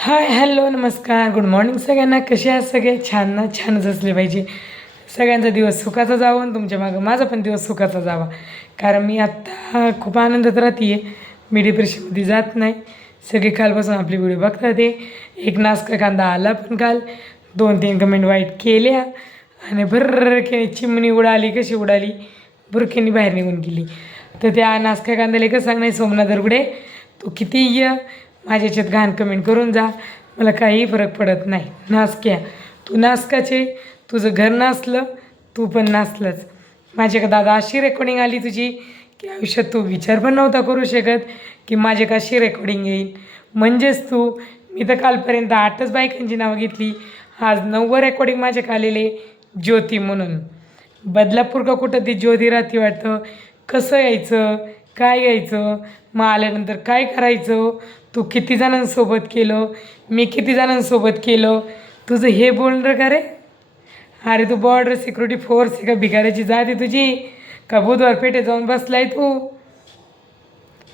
हाय hello नमस्कार. Good morning सगळ्यांना. कसे आहात सगळे? छान ना? छानच असले पाहिजे. सगळ्यांचा दिवस सुखाचा जावा आणि तुमच्या मागं माझा पण दिवस सुखाचा जावा. कारण मी आत्ता खूप आनंदात राहते आहे मी डिप्रेशनमध्ये जात नाही. सगळे कालपासून आपली व्हिडिओ बघतात ते. एक नासका कांदा आला पण काल. दोन तीन कमेंट वाईट केल्या. आणि भरकेने चिमणी उडाली. कशी उडाली? बुरकेने बाहेर निघून गेली. तर त्या नासका कांद्याला एकच सांगणार सोमनाथ दरगुडे. तू किती माझ्याच्यात घाण कमेंट करून जा. मला काही फरक पडत नाही. नासक्या तू नासकाचे तुझं घर नासलं तू पण नासलंच. माझ्या का दादा अशी रेकॉर्डिंग आली तुझी की आयुष्यात तू विचार पण नव्हता करू शकत की माझे कशी रेकॉर्डिंग येईल. म्हणजेच तू मी तर कालपर्यंत आठच बायकांची नावं घेतली. आज नववं रेकॉर्डिंग माझ्या आलेले ज्योती म्हणून. बदलापूर का कुठं ती ज्योती राहते वाटतं? कसं यायचं? काय यायचं? मग आल्यानंतर काय करायचं? तू किती जणांसोबत केलं? मी किती जणांसोबत केलं? तुझं हे बोलणं का रे? अरे तू बॉर्डर सिक्युरिटी फोर्स आहे का भिकाऱ्याची जाते तुझी? का बुधवार पेठे जाऊन बसलाय तू?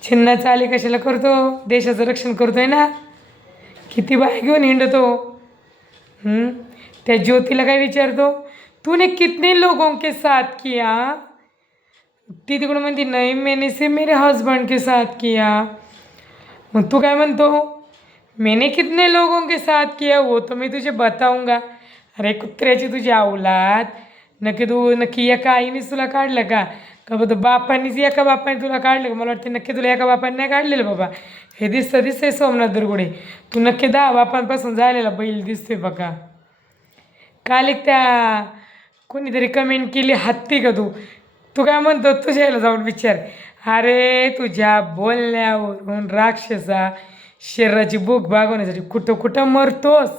छिन्नाचा आले कशाला करतो? देशाचं रक्षण करतोय ना? किती बाय घेऊन हिंडतो? त्या ज्योतीला काय विचारतो? तूने कितने लोगों के साथ किया? ती तिकडून म्हणते नाही मैंने से मेरे हस्बैंड के साथ किया. मग तू काय म्हणतो? मैंने कितने लोगों के साथ किया वो तो मी तुझे बताऊंगा। अरे कुत्र्याची तुझी अवलाद नक्की तू नक्की एका आईनेच तुला काढलं का? का बघ बापांनीच एका बापाने तुला काढलं का? मला वाटतं नक्की तुला एका बापाने नाही काढलेलं बाबा. हे दिसतं दिसतंय सोमनाथ दुर्गुडे. तू नक्की दहा बापांपासून झालेला बैल दिसतोय बघा. काल एक त्या कोणीतरी कमेंट केली हत्ती का तू? तू काय म्हणतो? तुझ्या जाऊन विचार. अरे तुझ्या बोलण्यावरून राक्षसा शरीराची भूक भागवण्यासाठी कुठं कुठं मरतोस?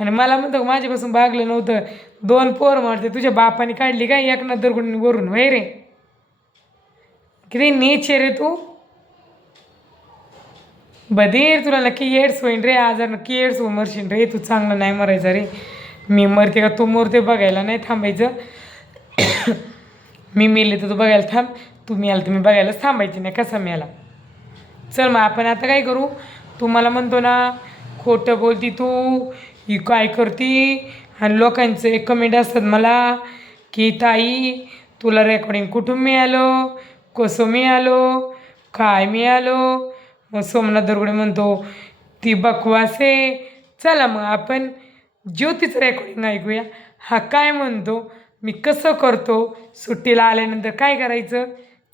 आणि मला म्हणतो माझ्यापासून भागलं नव्हतं. दोन पोर मारते तुझ्या बापाने काढली काय एकनाथ कुठून वरून? वय रे. किती नीच रे तू. बधीर तुला नक्की एड्स होईन रे आजार नक्की एड्स होऊन मरशील रे. तू चांगलं नाही मरायचं रे. मी मरते का तू मरते बघायला नाही थांबायचं. मी मेले तर तू बघायला थांब. तुम्ही याला तुम्ही बघायला बघायलाच थांबायची नाही कसा मिळाला चल मग आपण आता काय करू? तू मला म्हणतो ना खोटं बोलती तू ही काय करती? आणि लोकांचे कमेंट असतात मला की ताई तुला रेकॉर्डिंग कुठून मिळालं? कसं मिळालो? काय मिळालो? मग सोमनाथ दरगुडे म्हणतो ती बकवास आहे. चला मग आपण ज्योतीचं रेकॉर्डिंग ऐकूया. हा काय म्हणतो? मी कसं करतो? सुट्टीला आल्यानंतर काय करायचं?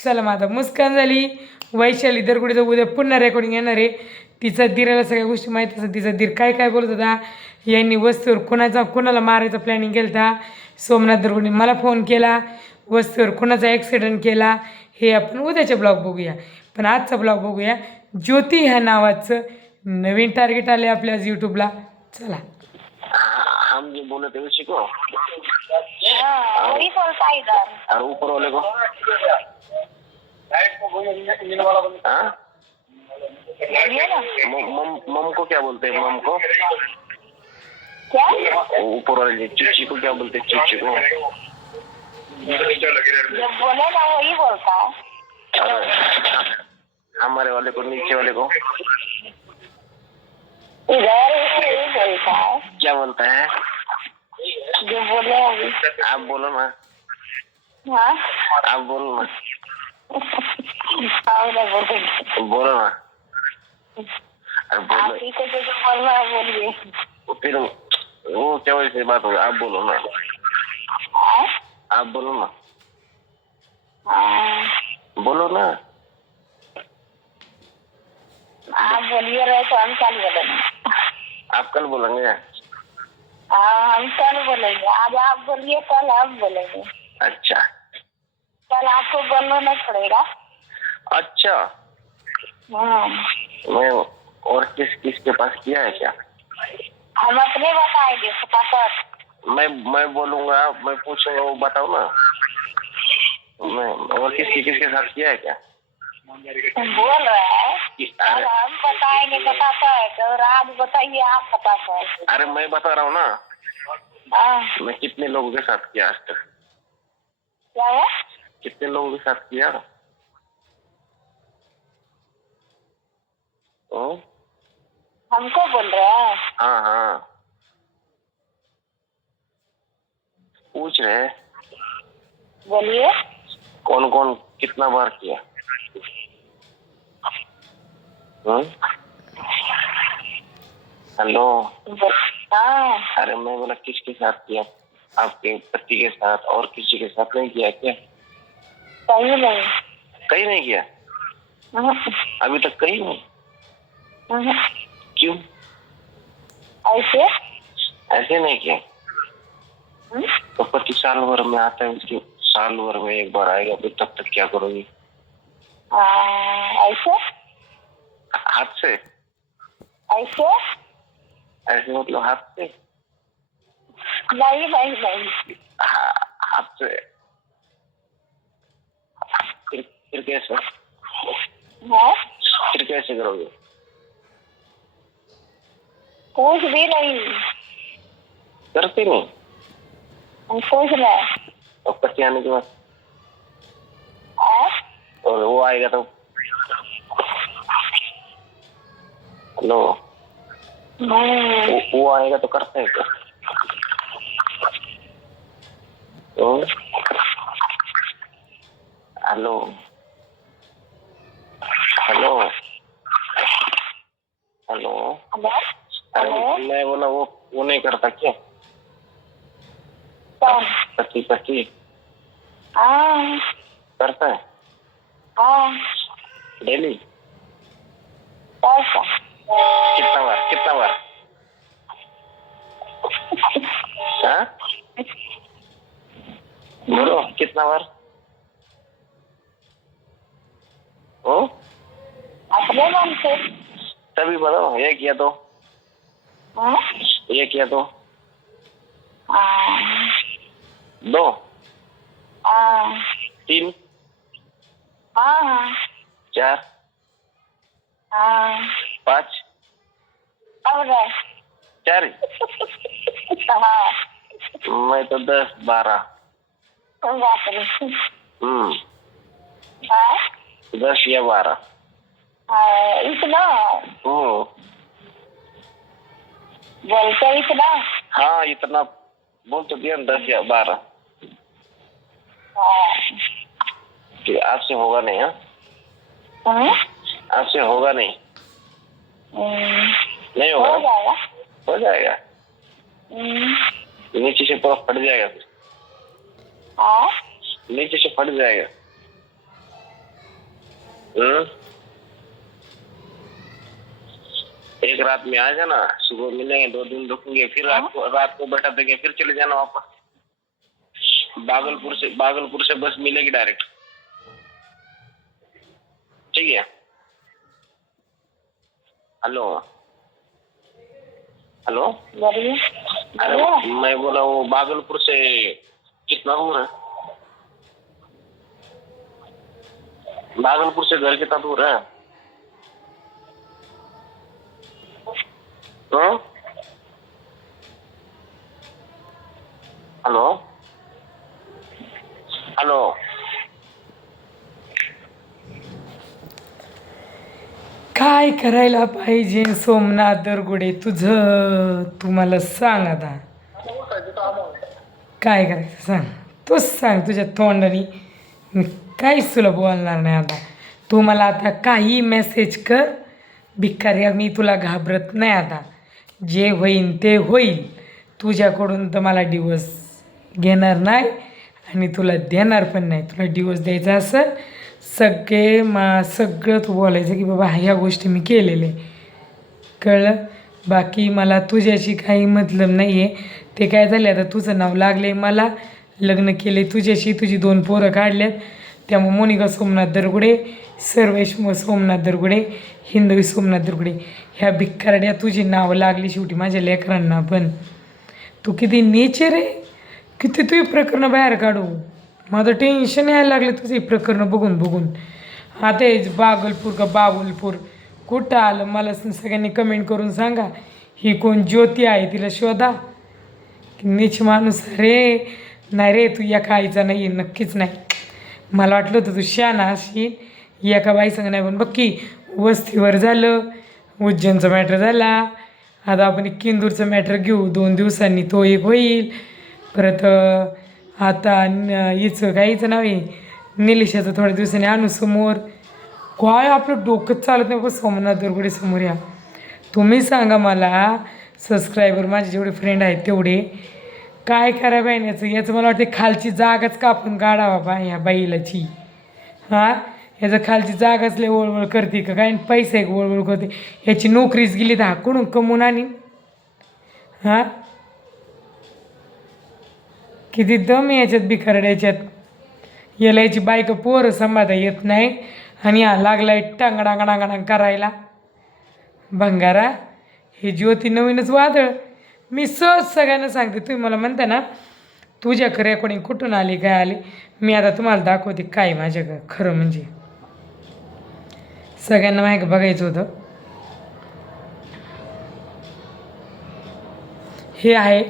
चला मग आता मुस्कान झाली. वैशाली दरगुडीचं उद्या पुन्हा रेकॉर्डिंग येणार आहे. तिचा दिराला सगळ्या गोष्टी माहीत असतात. तिचा दीर काय काय बोलत होता. यांनी वस्तीवर कुणाचा कुणाला मारायचा प्लॅनिंग केलं होता. सोमनाथ दरगुडीने मला फोन केला. वस्तीवर कुणाचा ॲक्सिडेंट केला हे आपण उद्याच्या ब्लॉग बघूया. पण आजचा ब्लॉग बघूया. ज्योती ह्या नावाचं नवीन टार्गेट आले आपल्या यूट्यूबला चला. हम जो बोले थे उसी को हाँ, वही बोलता है इधर और ऊपर वाले को हाँ? बोलिए ना मम को क्या बोलते हैं? मम को क्या? ऊपर वाले चुच्ची को क्या बोलते हैं? चुच्ची को जब बोले ना वही बोलता है। हमारे वाले को नीचे वाले को। इधर बोलता है। क्या बोलता है? जो बोले आप बोलो ना। हाँ? आप बोलो ना। बोले ना. फिर वो क्या वैसे बात हो आप बोलो ना? आप बोलो ना. बोलो ना. आप बोलिए रहे तो हम कल बोलेंगे आप कल बोलेंगे? हम कल बोलेंगे आज आप बोलिए कल हम बोलेंगे अच्छा. कल आपको बोलना नहीं पड़ेगा अच्छा। हाँ। मैं और किस किस के पास किया है क्या? हम अपने बताएँगे फटाफट। मैं मैं बोलूँगा मैं पूछूँगा वो बताओ ना। मैं और किसके किसके साथ किया है क्या? बोल रहे हैं। हम बताएँगे है। तो आज बताइए आप है। अरे मैं बता रहा हूँ ना। हाँ। मैं कितने लोगों के साथ किया आज तक? क्या है कितने लोगों के साथ किया? हम्म? हमको बोल रहे हैं। हाँ हाँ। पूछ रहे बोलिए। कौन कौन कितना बार किया? हम्म? हेलो। हाँ। अरे मैं बोला किसके साथ किया? आपके पति के साथ और किसी के साथ नहीं किया क्या? सही नहीं। कहीं नहीं किया? हम्म, अभी तक कहीं नहीं? क्यों ऐसे ऐसे नहीं किया तो पति साल भर में आता है उसके साल भर में एक बार आएगा फिर तब तक क्या करोगी ऐसे हाथ से ऐसे ऐसे मतलब हाथ से नहीं नहीं नहीं हाथ से फिर फिर कैसे है फिर कैसे करोगे कुछ भी नहीं करते नहीं हम कुछ नहीं और पति आने के बाद है? और वो आएगा तो हेलो हम्म, वो, वो आएगा तो करते हैं क्या तो हेलो हेलो हेलो हेलो अरे हेलो मैं बोला वो वो नहीं करता क्या? पति हाँ। करता है? हाँ। डेली? कितना बार कितना बार? हाँ? बोलो कितना बार? ओ? अपने मन से। तभी बताओ एक या दो। हाँ? एक या दो हाँ, दो हाँ, तीन हाँ, हाँ, चार हाँ, पाँच अब रहे चार ही? हाँ मैं तो दस बारह कोई बात नहीं हम्म हाँ दस या बारह हाँ, इतना हम्म बोलते इतना हाँ इतना बोल तो दिया ना, दस या बारह हाँ कि आपसे होगा नहीं हाँ आपसे होगा नहीं नहीं हो होगा जाएगा हो जाएगा नीचे से पूरा फट जाएगा फिर हाँ नीचे से फट जाएगा हम्म एक रात में आ जाना सुबह मिलेंगे दो दिन रुकेंगे फिर रात को रात को बैठा देंगे फिर चले जाना वापस। बागलपुर से बागलपुर से बस मिलेगी डायरेक्ट। ठीक है? हेलो? हेलो? अरे बोलिए। मैं बोला वो बागलपुर से कितना दूर है? बागलपुर से घर कितना दूर है? हाँ? हेलो काय करायला पाहिजे सोमनाथ दरगुडे? तुझं तू मला सांग आता. काय करायचं सांग. तूच सांग तुझ्या तोंडाने. मी काहीच तुला बोलणार नाही आता. तू मला आता काही मेसेज कर. भिकारी मी तुला घाबरत नाही आता. जे होईन ते होईल. तुझ्याकडून तर मला डिवोर्स घेणार नाही आणि तुला देणार पण नाही. तुला डिवोर्स द्यायचा असेल सगळे मा सगळं तू बोलायचं की बाबा ह्या गोष्टी मी केलेले कळलं? बाकी मला तुझ्याशी काही मतलब नाही आहे ते काय झाले? आता तुझं नाव लागले मला. लग्न केले तुझ्याशी. तुझी दोन पोरं काढल्यात. त्यामुळे मोनिका सोमनाथ दरगुडे सर्वेश सोमनाथ दरगुडे हिंदवी सोमनाथ दरगुडे. ह्या भिक्कारड्या तुझी नावं लागली शेवटी माझ्या लेकरांना पण. तू किती नेचर आहे? किती तुझी प्रकरणं बाहेर काढू? माझं टेन्शन यायला लागलं तुझी प्रकरणं बघून बघून. आता हे बागलपूर का बाबुलपूर कुठं आलं? मला सगळ्यांनी कमेंट करून सांगा. ही कोण ज्योती आहे तिला शोधा. नीच माणूस रे नाही रे तू या काहीचा नाही आहे नक्कीच नाही. मला वाटलं होतं तू शाना अशी एका बाईसंग नाही पण बघ की वस्तीवर झालं उज्जैनचा मॅटर झाला. आता आपण एक किंदूरचं मॅटर घेऊ दोन दिवसांनी तो एक होईल. परत आता हिचं काय हिचं नाव आहे? निलिशाचं थोड्या दिवसांनी आणू समोर. काय आपलं डोकं चालत नाही बघ सोमनाथ दुर्गुडे समोर या. तुम्ही सांगा मला सबस्क्रायबर माझे जेवढे फ्रेंड आहेत तेवढे काय करा बाईन याचं याचं मला वाटते खालची जागाच कापून काढावा बा ह्या बाईलाची. हां? याचं खालची जागाच लय वळवळ करते का काय? पैसा एक वळवळ करते. याची नोकरीच गेली तर हा कुठून कमवून आणि हां? किती दम याच्यात बिखरड याच्यात. याला याची बायकं पोरं सांभाळता येत नाही. आणि हा लागलाय टांगडांगडांगडांग करायला. भंगारा हे ज्योती नवीनच वादळ. मी सहज सगळ्यांना सांगते तुम्ही मला म्हणता ना तुझ्याकडे रेकॉर्डिंग कुठून आली काय आली? मी आता तुम्हाला दाखवते काय माझ्याकडं. खरं म्हणजे. सगळ्यांना माहिती बघायचं होतं. हे आहे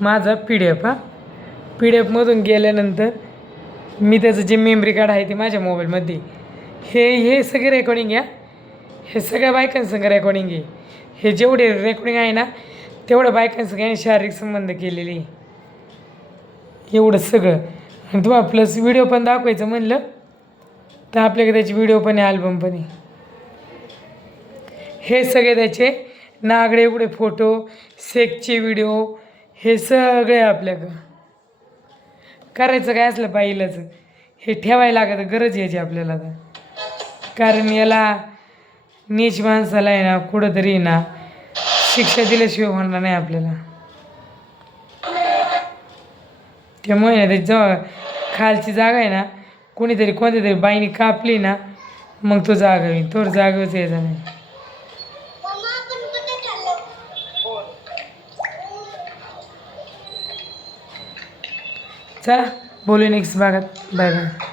माझं पी डी एफ हा. पी डी एफमधून गेल्यानंतर मी त्याचं जे मेमरी कार्ड आहे ते माझ्या मोबाईलमध्ये हे हे सगळे रेकॉर्डिंग आहे हे सगळ्या बायकांसंग रेकॉर्डिंग आहे. हे जेवढे रेकॉर्डिंग आहे ना तेवढं बायकांसंग याने शारीरिक संबंध केलेले आहे. एवढं सगळं. आणि तुम्हाला प्लस व्हिडिओ पण दाखवायचं म्हणलं तर आपल्याकडे त्याची व्हिडिओ पण आहे अल्बम पण आहे. हे सगळे त्याचे नागडे उघडे फोटो सेकचे व्हिडिओ हे सगळे आपल्याकडं. करायचं काय असलं पाहिलंच. हे ठेवायला लागतं गरज यायची आपल्याला आता. कारण याला नीच माणसाला आहे ना कुठंतरी ना शिक्षा दिल्याशिवाय होणार नाही आपल्याला. त्यामुळे ना त्याची खालची जागा आहे ना कोणीतरी कोणत्या तरी बाईने कापली ना मग तो जागा होईल तोवर जागेच यायचा नाही. चला बोलू नेक्स्ट भागात. Bye bye.